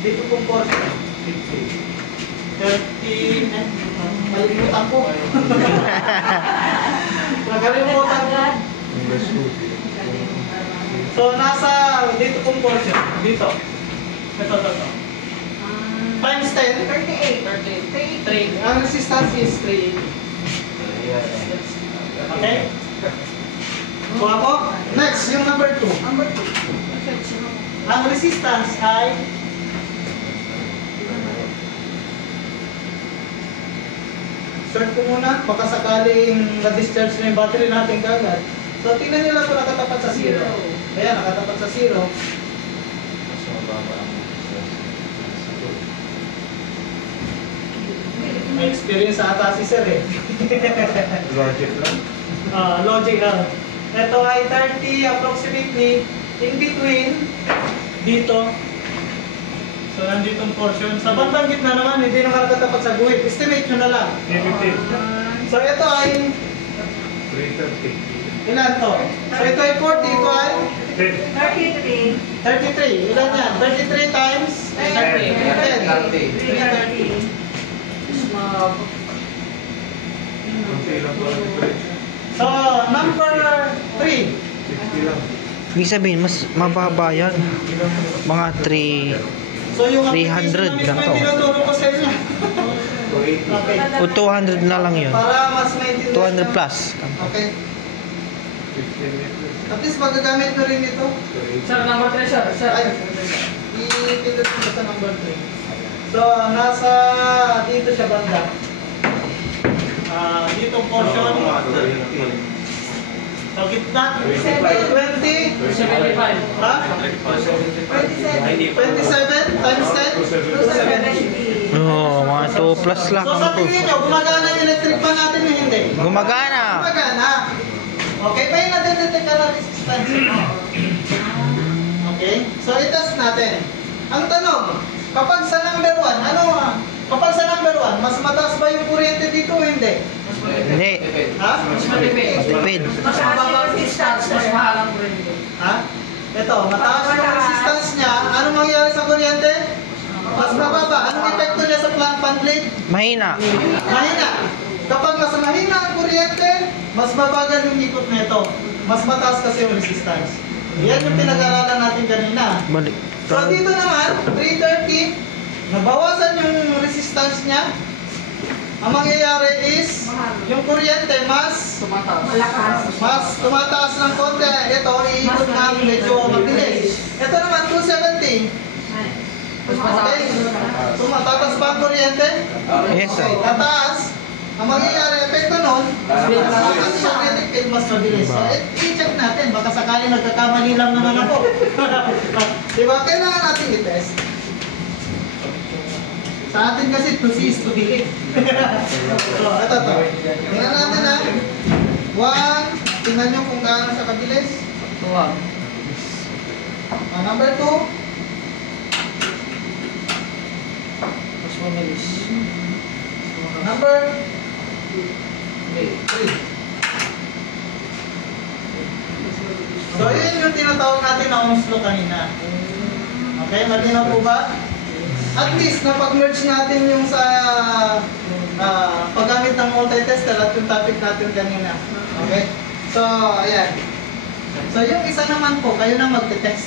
Dito pong portion. 30. Malimutan ko. Nakalimutan ko. So, nasa dito pong portion. Dito. Ito. Times 10. 38. 3. Ang resistance is 3. Okay? So, ako. Next, yung number 2. Ang resistance ay start ko muna, baka sakaling na-discharge na yung battery natin kagad. So, tingnan nyo lang kung nakatapat sa 0. Ayan, nakatapat sa 0. May experience sa ata si Sir eh. Logic lang. Logic lang. Ito ay 30 approximately in between dito. So, nandito ang portion. Sa bandang gitna naman, hindi naman nakatapat sa guhit. Estimate nyo na lang. 15. So, ito ay 330. ilan to? So, ito ay 40. Ito ay 33. 33. Ilan yan? 33 times 10. 330. So, number 3. 60 lang. Ibig sabihin, mas mababa yan. Mga 3... So, yung 300 application na ganito. mismo tinuturo ko sa inyo. 280. Okay. O 200 na lang yun. Para mas maintindihan. 200 plus. Okay. 15 meters. At least magagamit ko rin ito. 280. Sir, number 3, sir. Ay, ipindot ko sa number 3. So, nasa dito siya banda. Dito portion. So, gitna. 20. 75. Ha? 27. 27 times 10? 270. Oo, mga 2 plus lang So, ang sa to. tingin nyo, gumagana yung electric fan natin o hindi? Gumagana! Gumagana. Okay, may nadedetect ka na resistance. Okay, so itest natin. Ang tanong, kapag sa number 1, kapag sa number 1, mas mataas ba yung kuryente dito o hindi? Hindi. Ha? Mas matipid. Matipid. Mas mababa ang distance, mas mahal ang kuryente. Ha? Ito, mataas yung resistance niya. Anong mangyayari sa kuryente? Mas mababa. Anong epekto niya sa fan blade? Mahina. Mahina. Kapag mas mahina ang kuryente, mas mabagal yung ikot nito. Mas mataas kasi yung resistance. Yan yung pinag-aralan natin kanina. Balik. So dito naman, 330, nabawasan yung resistance niya. Ang mangyayari is, yung kuryente mas tumataas ng konti. Ito, iikot na medyo mabilis. Ito naman, 270. Okay. Tumataas ba ang kuryente? Yes, sir. Okay, tataas. Ang mangyayari, epekto nun, mas magnetic field, mas mabilis. So, i-check natin. Baka sakali nagkakamali lang naman ako. Diba? Kailangan natin i-test. Sa atin kasi, to see is to believe. So, ito to. Tingnan natin ha. 1, tingnan nyo kung gaano siya kabilis. Number 2. Mas mabilis. Number 3. So, yun yung tinatawag natin na Ohm's law kanina. Okay, malinaw po ba? At least, napag-merge natin yung sa paggamit ng multitester at yung topic natin kanina. Okay? So, ayan. So, yung isa naman po, kayo na magte-test.